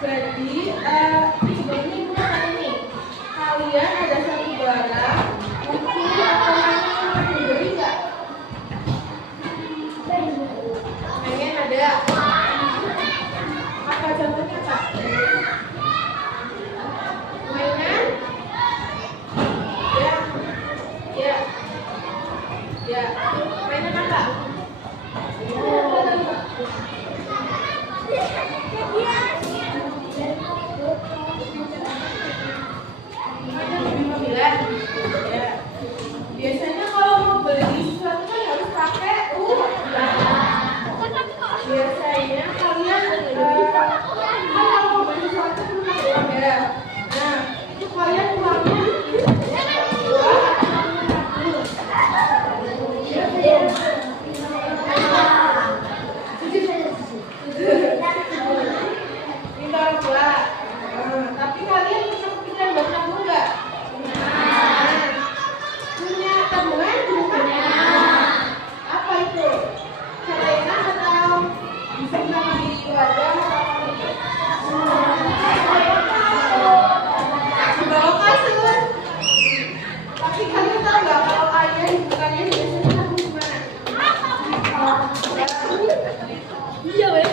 Jadi sebenarnya bukan ini. Kalian ada satu barang mungkin atau yang dibeli nggak? Pengen ada. Apa contohnya Kak? Mainan? Ya. Ya. Mainan apa? Ya. Biasanya kalau mau beli sesuatu kan harus pakai uang. Biasanya kalian kalau mau beli sesuatu perlu pakai uang ya. Nah, itu kalian uangnya minta orang tua. Tapi kalian punya kepikiran buat nabung nggak? Punya tabungan? Punya. Apa itu? Celengan atau bisa sama diri keluarga atau bawa kasur? Tapi kalian tahu nggak kalau ayah ibu kalian biasanya nabung di mana? Iya, weh.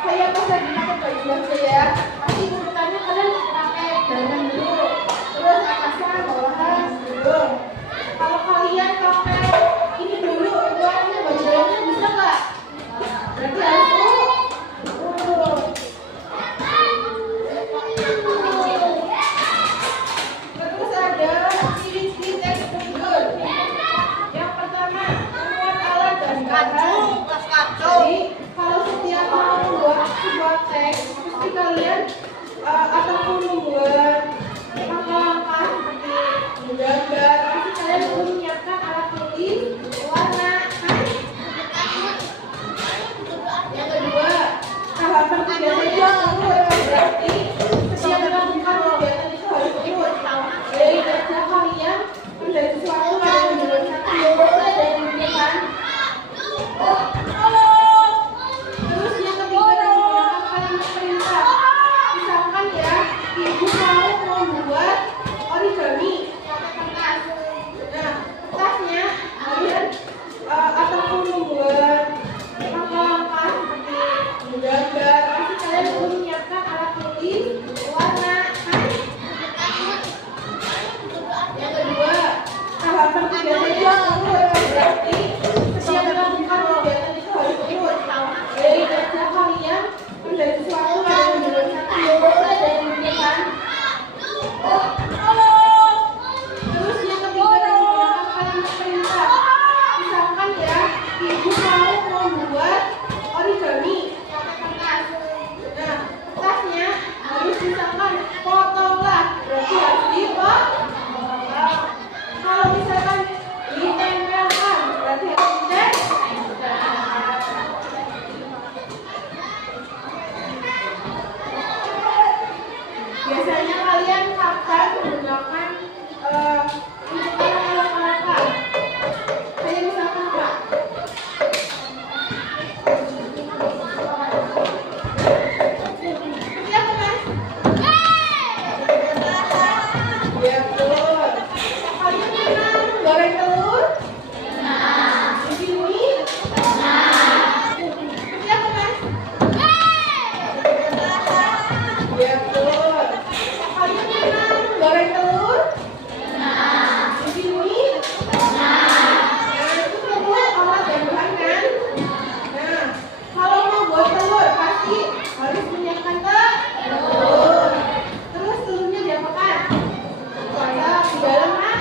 Saya pas lagi pakai baju belanja ya, pasti urutannya kalian pakai dandan dulu, terus Ibu mau membuat origami pakai kertas. Nah, kertasnya harus ataupun membuat langkah-langkah seperti menggambar. Pasti kalian perlu menyiapkan alat tulis, warna, kan? Yang kedua, tahapan kegiatan berarti setiap melakukan kegiatan itu harus ikut. Jadi kerja kalian menjadi sesuatu yang menjadi dan menunjukkan. Terus yang ketiga menggunakan kalimat perintah. Misalkan ya, ibu mau membuat origami pakai kertas. Nah, kertasnya harus misalkan potonglah, berarti harus dipotong. Kalau misalkan ditempelkan, berarti harus ditempelkan. Biasanya kalian akan menggunakan untuk apa? Kayak misalkan apa? Seperti apa, Mas? Ya, betul. Kalian pernah goreng telur? Di sini? Seperti apa, Mas? Ya, betul. Kalian pernah goreng telur? Di sini? Nah, itu perlu alat dan bahan kan? Nah, kalau mau buat telur pasti harus menyiapkan telur. Terus telurnya diapakan? Dipotong di dalam kan?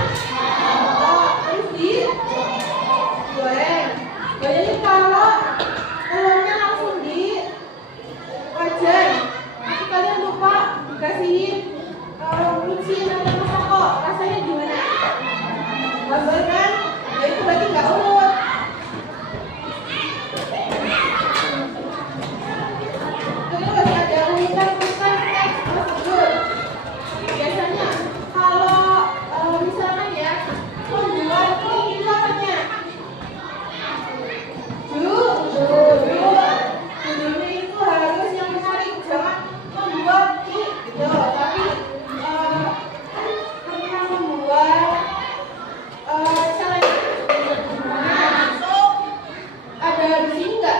Terus digoreng. Jadi kalau telurnya langsung di wajan, nanti kalian lupa dikasihin micin atau masako, rasanya gimana? Gambar kan? Ya itu berarti nggak urut. Terus ada urutan teks prosedur. Biasanya kalau misalkan ya membuat intinya judulnya itu harus yang menarik, jangan membuat gitu. Tapi pernah membuat challenge. Ada di sini nggak?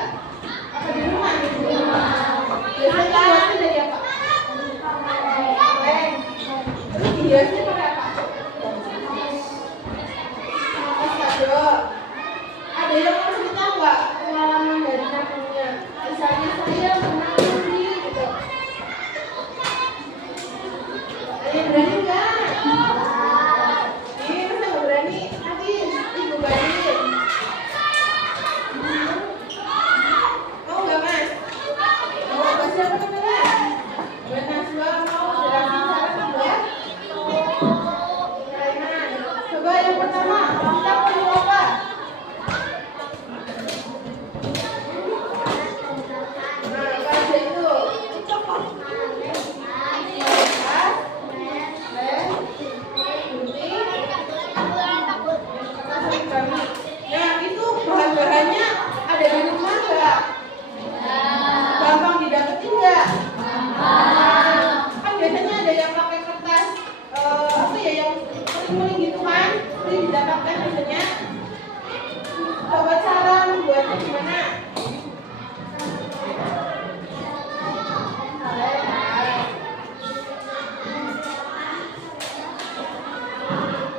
Apa di rumah? Biasanya buatnya dari apa? Terus dihiasnya pakai apa? Kado. Ada yang mau cerita nggak pengalaman dari kampungnya? Misalnya saya pernah mandi gitu. Ada yang berani nggak? Ini masa nggak berani? Nanti ibu bandingin. Mau nggak, Mas? Mau nggak? Siapa namanya? Buat Naswa mau jelasin cara membuat? Coba yang pertama, kita perlu apa? Nah, pada itu nah, itu bahan-bahannya ada di rumah nggak? Gampang didapetin nggak? Kan biasanya ada yang pakai kertas apa ya, yang kuning-kuning gitu kan, itu didapatkan biasanya. Coba cara membuatnya gimana?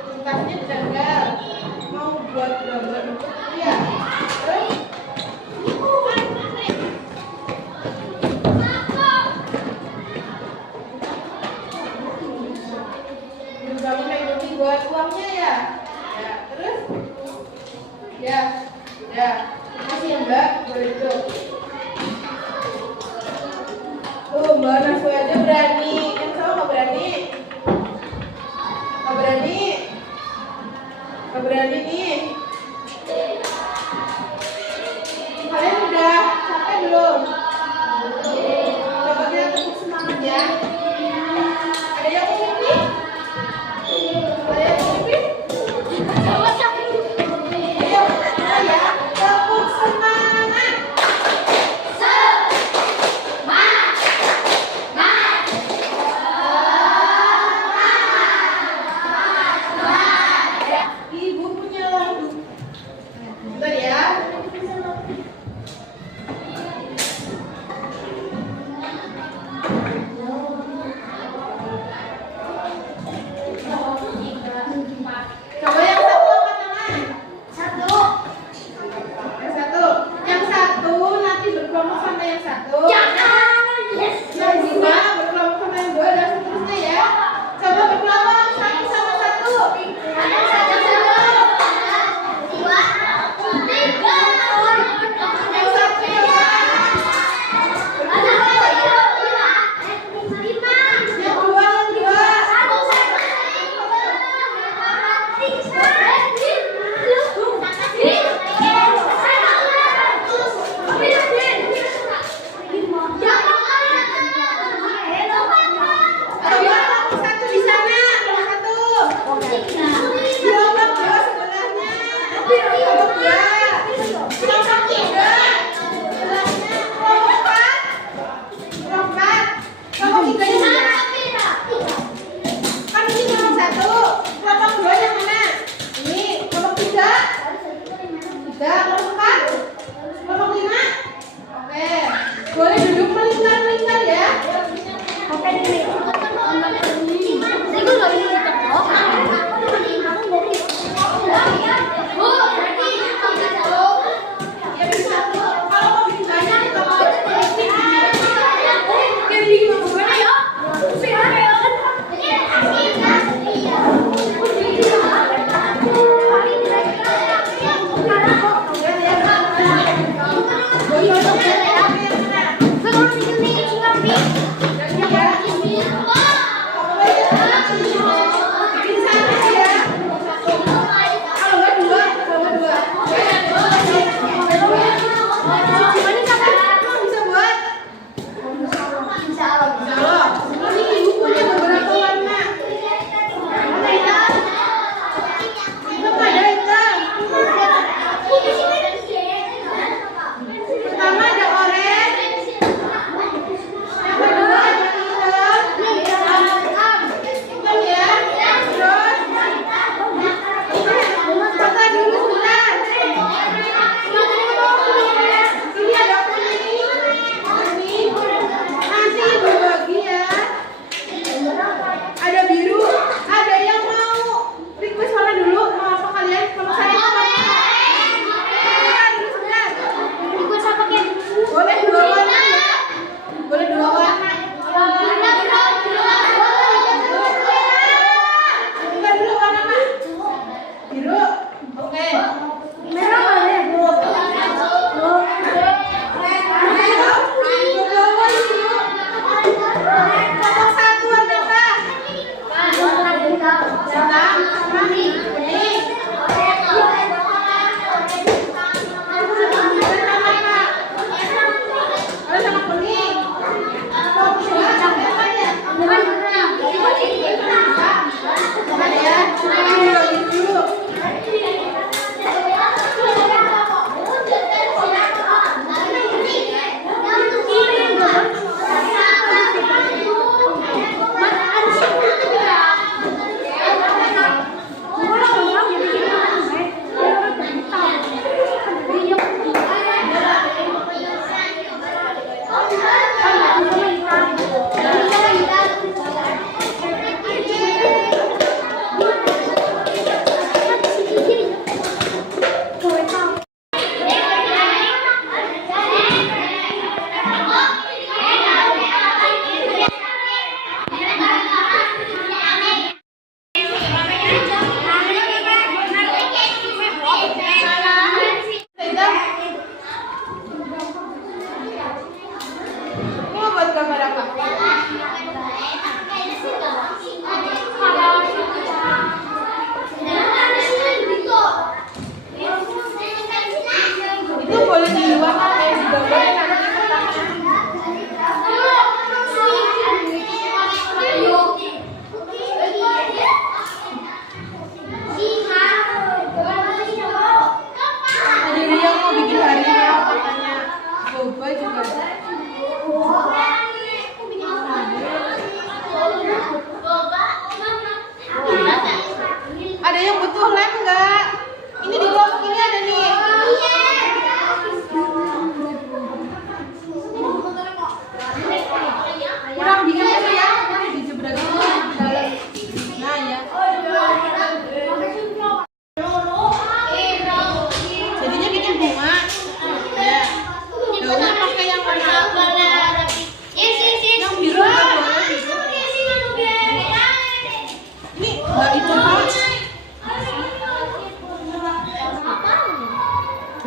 Kertasnya ditempel. Mau buat gambar ya. Terus kamu megang buat uangnya ya. Ya, terus ya. Kasih ya, Mbak, boleh itu. Mbak Naswa aja berani. Yang sama nggak berani? Nggak berani? Nggak berani nih. Kalian udah capek belum? Coba kita tetap semangat ya. Ada yang mau mimpi? Ada yang mau mimpi? Ayo, ya. Tepuk semangat.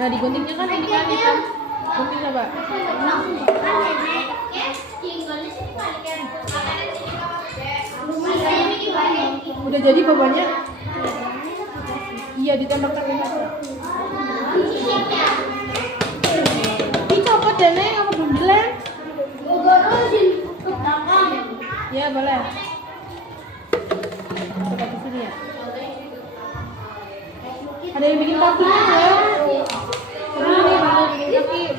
Nah, diguntingnya kan ini kan hitam. Gunting coba. Udah jadi bobanya? Iya, ditembakkan ini. Dicopot deh, Neng, apa belum dilem? Ya, boleh. Coba di sini ya. Ada yang bikin kakinya ya? Ini bener bikin kaki.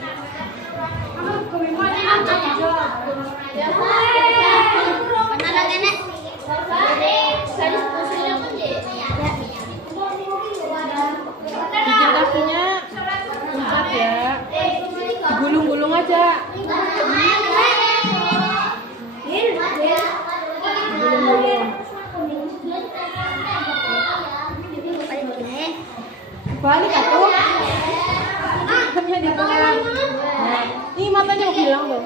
Bikin kakinya empat ya. Gulung-gulung aja. Gulung-gulung. Balik aku. Hanya di belakang. Nah, ini matanya mau hilang tuh.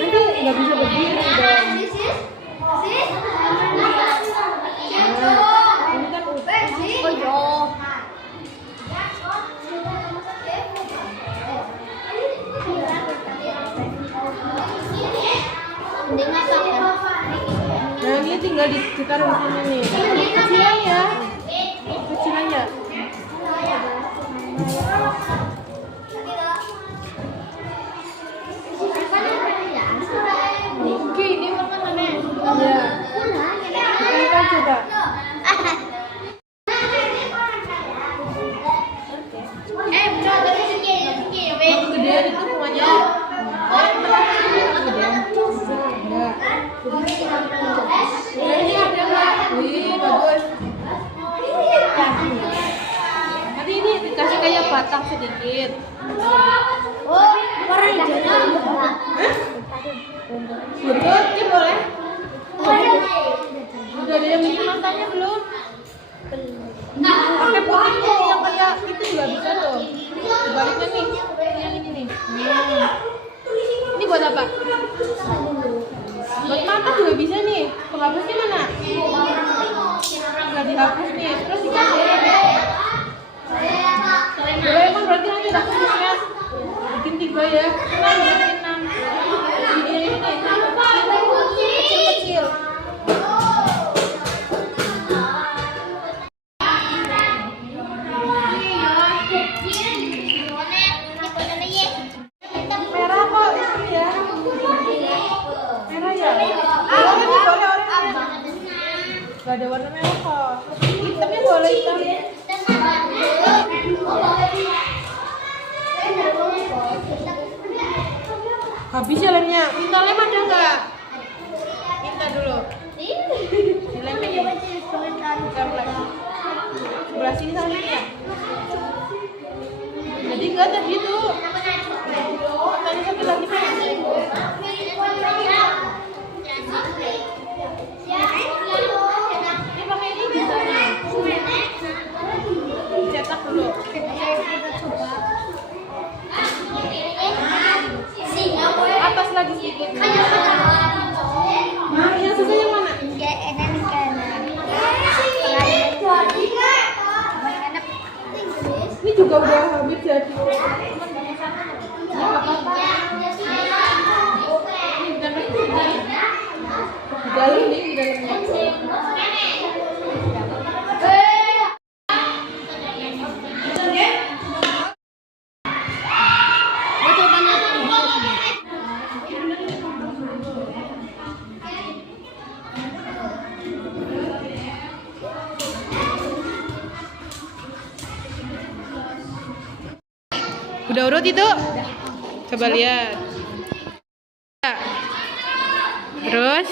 Nanti nggak bisa berdiri dong. Ini kan nah ini tinggal ditaruh di sini nih. Kecilan ya. Kecilan ya. Oke, ini mana nih? Ya. Kita coba. Kegedean itu bunganya. Wih, bagus. Nanti ini dikasih kayak batang sedikit. Oh, warna hijaunya Betul, ini boleh. Udah ada yang bikin matanya belum? Pakai putih yang kayak itu juga bisa tuh. Baliknya nih, yang ini nih. Ini buat apa? Buat mata juga bisa nih. Penghapusnya mana? Nggak dihapus nih, terus dikasih. Boleh emang berarti nanti dapetnya bikin 3 ya. Kan bikin 6. Ini kecil-kecil. Merah kok ini ya. Merah ya. Boleh nih, boleh. Gak ada warna merah kok. Hitamnya boleh hitam. Habis ya lemnya. Minta lem ada nggak? Minta dulu. Dilemnya ya. Sebelah sini sama ini ya. Jadi nggak tadi itu. Tadi satu lagi mana? Ini pakai ini bisa nih. Cetak dulu. Atas lagi sedikit. Nah, yang susah yang mana? Ini juga udah habis jadi. Ya apa-apa. Ini dapat di dalam nih, di dalamnya. Udah urut itu? Coba lihat. Terus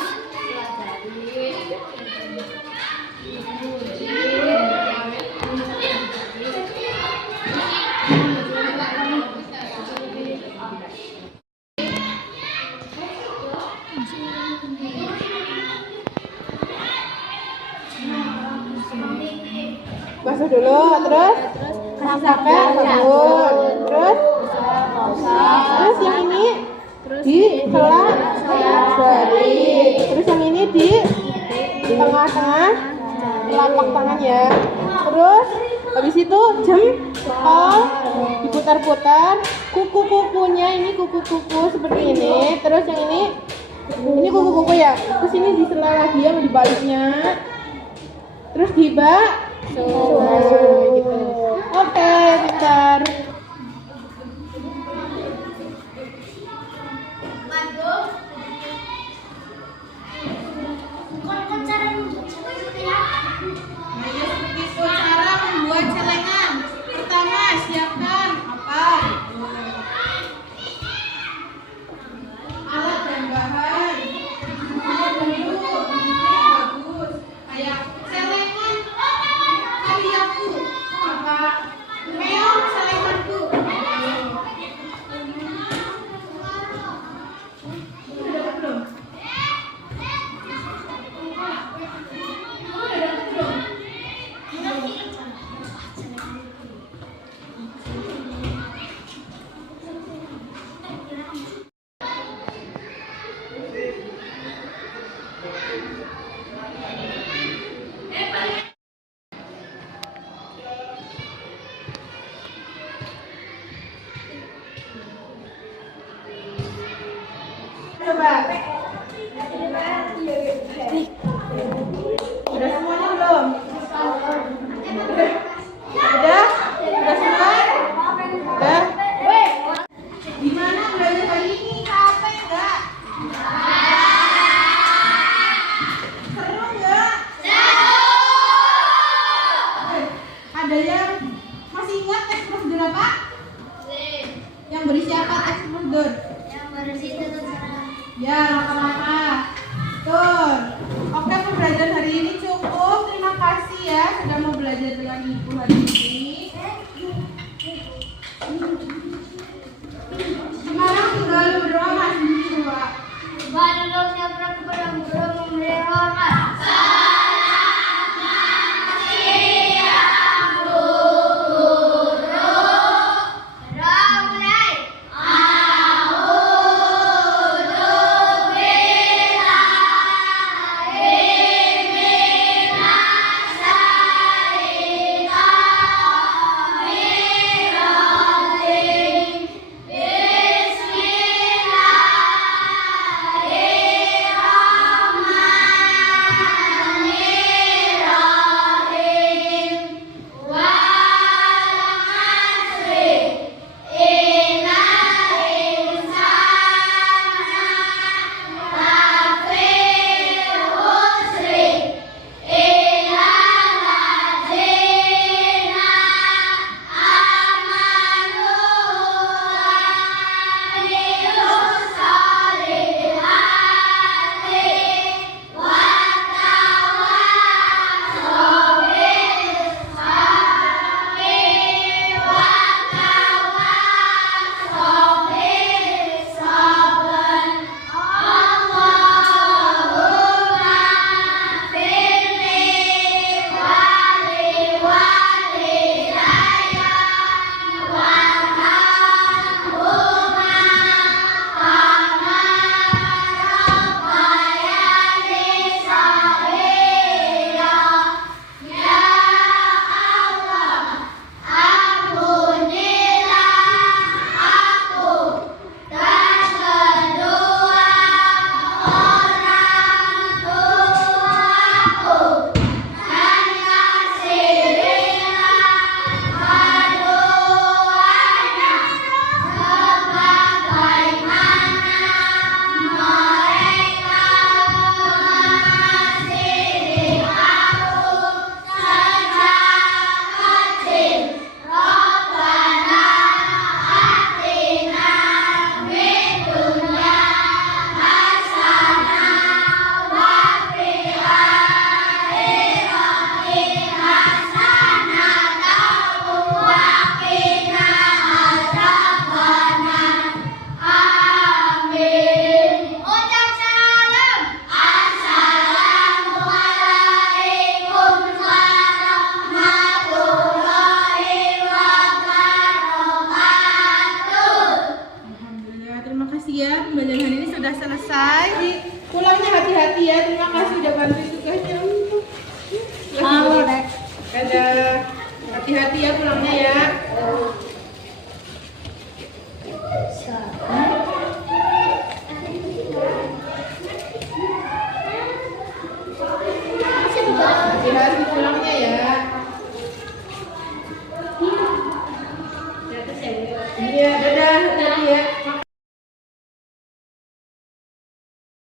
basuh dulu, terus kasih sampai sabun, terus yang ini di sela seri, terus yang ini di tengah-tengah telapak tangan ya. Terus habis itu jempol diputar-putar, kuku-kukunya ini kuku-kuku seperti ini. Terus yang ini kuku-kuku ya. Terus ini disela lagi yang dibaliknya. Terus dibak gitu. Oke, pintar. Seperti itu cara membuat celengan. Pertama, siapkan apa? Alat dan bahan. Dulu, bagus. Kayak celengan karyaku. Apa? Meong celenganku. Udah dapat belum? Coba. Udah semuanya belum? Udah? Udah semua? Udah? Gimana belajar hari ini? Capek enggak? Seru enggak? Ada yang masih ingat teks prosedur apa? Yang berisi apa teks prosedur? Ya, langkah-langkah. Tuh. Oke, pembelajaran hari ini cukup. Terima kasih ya sudah mau belajar dengan Ibu hari ini. Sekarang tinggal berdoa Mas berdoa. Pembelajaran hari ini sudah selesai. Pulangnya hati-hati ya. Terima kasih sudah bantu tugasnya. Halo, Dek. Dadah. Hati-hati ya pulangnya ya. Sekarang